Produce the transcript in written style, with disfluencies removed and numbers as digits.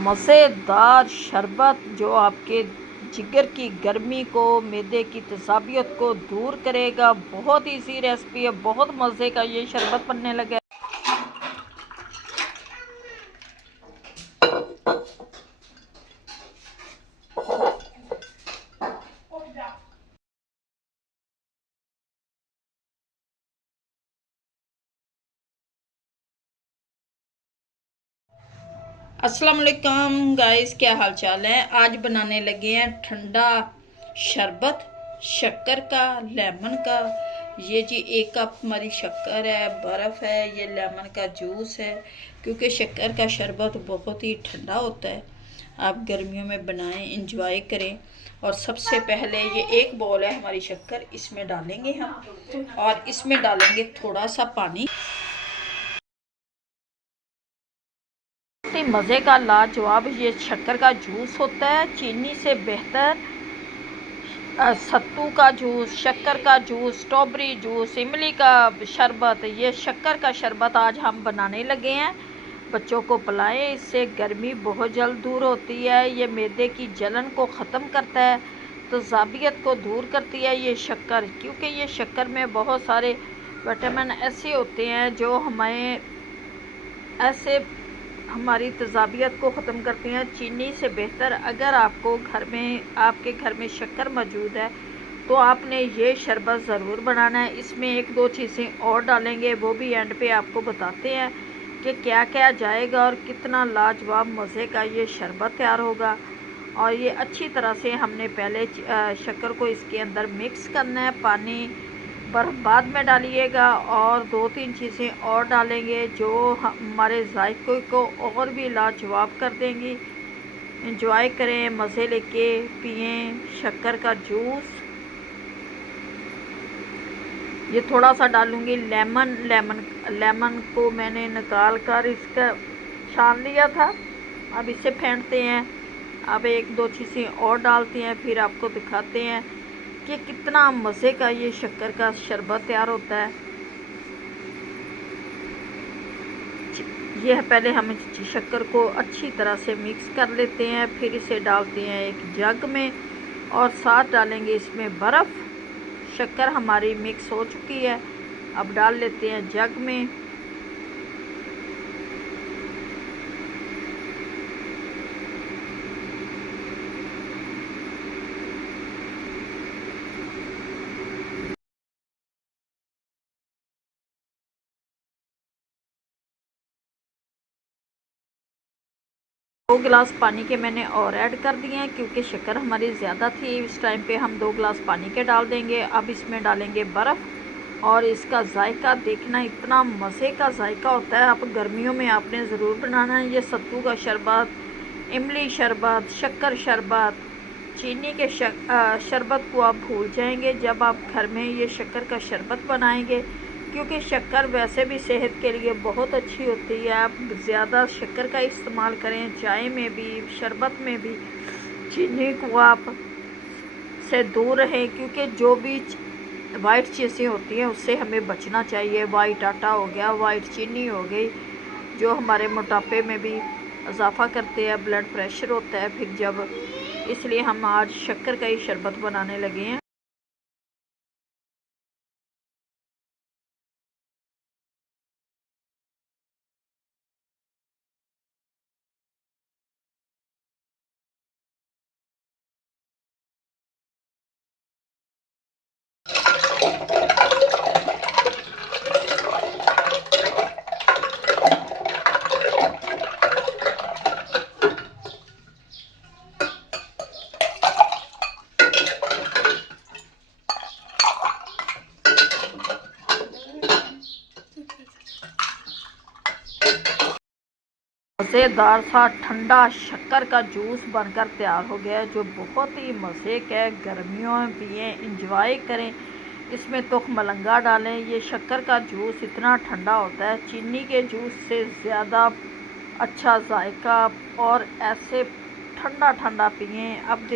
मज़ेदार शरबत जो आपके जिगर की गर्मी को, मैदे की तेज़ाबियत को दूर करेगा। बहुत इजी रेसिपी है, बहुत मज़े का ये शरबत बनने लगा है। अस्सलाम वालेकुम गाइस, क्या हाल चाल है। आज बनाने लगे हैं ठंडा शरबत शक्कर का, लेमन का। ये जी 1 कप हमारी शक्कर है, बर्फ़ है, ये लेमन का जूस है। क्योंकि शक्कर का शरबत बहुत ही ठंडा होता है। आप गर्मियों में बनाएं, इंजॉय करें। और सबसे पहले ये 1 बाउल है हमारी शक्कर, इसमें डालेंगे हम, और इसमें डालेंगे थोड़ा सा पानी। मज़े का लाजवाब ये शक्कर का जूस होता है, चीनी से बेहतर। सत्तू का जूस, शक्कर का जूस, स्ट्रॉबेरी जूस, इमली का शरबत, ये शक्कर का शरबत आज हम बनाने लगे हैं। बच्चों को पिलाएं, इससे गर्मी बहुत जल्द दूर होती है। ये मैदे की जलन को ख़त्म करता है, तेज़ाबियत को दूर करती है ये शक्कर। क्योंकि ये शक्कर में बहुत सारे विटामिन ऐसे होते हैं जो हमें ऐसे हमारी तेज़ाबियत को ख़त्म करती हैं। चीनी से बेहतर अगर आपको आपके घर में शक्कर मौजूद है तो आपने ये शरबत ज़रूर बनाना है। इसमें 1-2 चीज़ें और डालेंगे, वो भी एंड पे आपको बताते हैं कि क्या क्या जाएगा और कितना लाजवाब मज़े का ये शरबत तैयार होगा। और ये अच्छी तरह से हमने पहले शक्कर को इसके अंदर मिक्स करना है। पानी बर्फ़ बाद में डालिएगा, और 2-3 चीज़ें और डालेंगे जो हमारे जायके को और भी लाजवाब कर देंगी। एंजॉय करें, मज़े लेके पिएं शक्कर का जूस। ये थोड़ा सा डालूँगी लेमन को मैंने निकाल कर इसका छान लिया था। अब इसे फेंटते हैं। अब 1-2 चीज़ें और डालते हैं, फिर आपको दिखाते हैं कि कितना मज़े का ये शक्कर का शरबत तैयार होता है। यह पहले हम शक्कर को अच्छी तरह से मिक्स कर लेते हैं, फिर इसे डालते हैं एक जग में, और साथ डालेंगे इसमें बर्फ़। शक्कर हमारी मिक्स हो चुकी है, अब डाल लेते हैं जग में। दो गिलास पानी के मैंने और ऐड कर दिए हैं, क्योंकि शक्कर हमारी ज़्यादा थी। इस टाइम पे हम 2 गिलास पानी के डाल देंगे। अब इसमें डालेंगे बर्फ़, और इसका जायका देखना, इतना मज़े का जायका होता है। आप गर्मियों में आपने ज़रूर बनाना है ये सत्तू का शरबत, इमली शरबत, शक्कर शरबत। चीनी के शरबत को आप भूल जाएंगे जब आप घर में ये शक्कर का शरबत बनाएंगे। क्योंकि शक्कर वैसे भी सेहत के लिए बहुत अच्छी होती है। आप ज़्यादा शक्कर का इस्तेमाल करें, चाय में भी, शरबत में भी। चीनी को आप से दूर रहें, क्योंकि जो भी वाइट चीज़ें होती हैं उससे हमें बचना चाहिए। वाइट आटा हो गया, वाइट चीनी हो गई, जो हमारे मोटापे में भी इजाफ़ा करते हैं, ब्लड प्रेशर होता है फिर जब। इसलिए हम आज शक्कर का ही शरबत बनाने लगे हैं। मज़ेदार सा ठंडा शक्कर का जूस बनकर तैयार हो गया है, जो बहुत ही मज़े का है। गर्मियों में पिएँ, इंजॉय करें। इसमें तो मलंगा डालें। ये शक्कर का जूस इतना ठंडा होता है, चीनी के जूस से ज़्यादा अच्छा जायका। और ऐसे ठंडा ठंडा पिएँ। अब